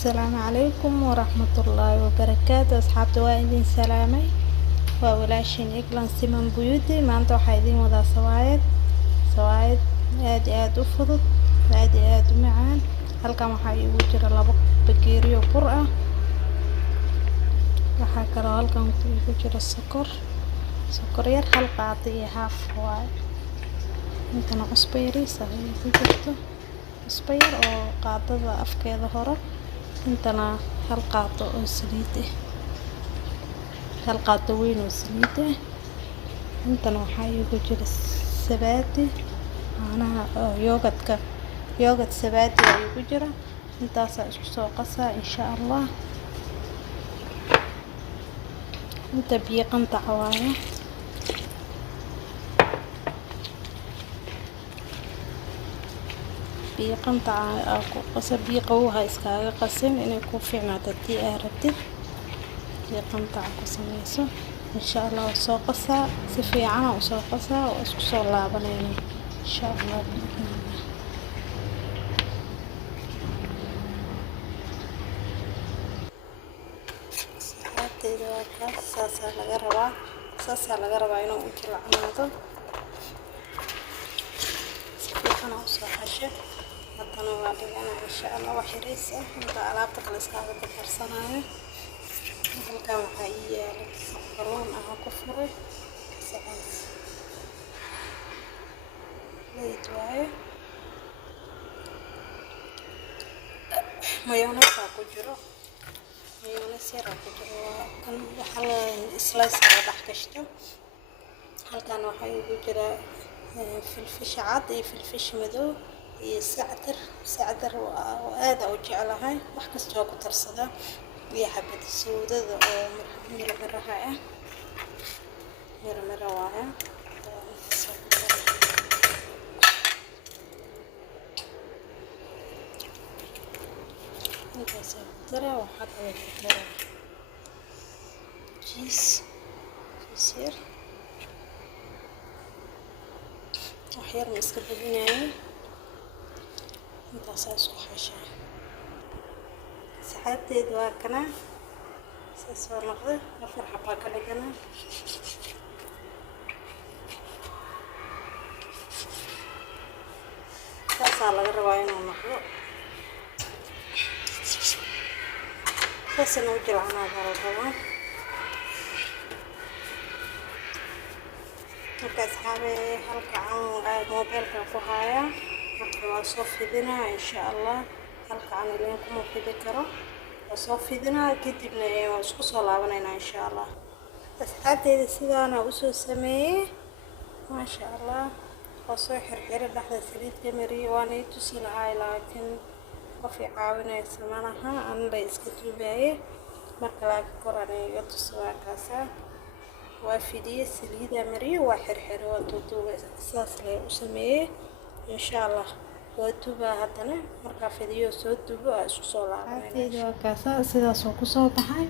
السلام عليكم ورحمة الله وبركاته. أصحابتي وإذن سلامي وولاشين إكلان سيمان بيوتي maanta waxaa idin wadaa sawaayad aad iyo aad u fudud aad iyo aad u macaan. halkan waxaa iigu jira labo bakeeri oo bur ah. waxaa kaloo halkan iigu jira sokor yar hal qaado iyo haaf waaye. intana cusbo yariis ah iigu jirto, cusbo yar oo qaadada afkeeda hore. intana hal qaado oo saliid ah, hal qaado weyn oo saliid ah. intana waxaa iigu jira sabaati caanaha oo yogurt sabaati ayaa iigu jira. intaasaa isku soo qasaa insha allah. inta biyo qandac waaye. biyo qandac aa ku qasa, biyo qabow ha iskaaga qasin inay ku fiicnaato haddii aad rabtid. biyo qandac ku sameyso insha allah. waa soo qasaa si fiican u soo qasaa, waa isku soo laabanayna insha allah. saxaabteyda waa kaas, saasaa laga rabaa inuu u jilcanaado. si fiican u soo xasho. haddana waa dhigana insha allah wax yariis ah inta alaabta kale iskaaga darsanaayo. halkan waxaa ii yaala kalluun ah ku furay saxaas leyd waaye. mayonees aa ku jiro, mayonees yar aa ku jiro. waa kan waxa la slice la dhex gashto. halkan waxaa iigu jira filfish cad iyo filfish madow iyo sacdar oo aad u jeclahay. wax kasta waa ku darsadaa. iyo xabad soodada oo mirmiraha ah, mirmira waaye. intaas ku dara. waxaa kaloo ku dara jiis yar. wax yar ma iska badinayo. intaasaa isku xashaa. saxaabteyda waa kana saas oo noqday. 4 xabaa ka dhigana. saasaa laga rabaa inuu noqdo. saasina u jilcanaada la rabaa. marka asxaabe halka mobeelka ku haya. marka waa soo fidinaa insha allah. halka aan ileen kuma fidi karo. waa soo fidinaa kadibna waa isku soo laabanaynaa insha allah. asxaabteyda sidaana usoo sameeyey maasha allah. waa soo xirxiri dhexda saliid ka mariyey. waana i tusi lahaa laakiin qof i caawinaysa malaha, aan la iska duubaye. marka laakiin kor aan iga tusi waa kaasaa. waa fidiyey saliida mariyey, waa xirxiri, waa duuduubay. saas lee u sameeyey insha allah. waa dubaa haddana markaa fidiyo soo dubo aa isku soo laabanayna. waa kaasaa sidaas oo ku soo baxay.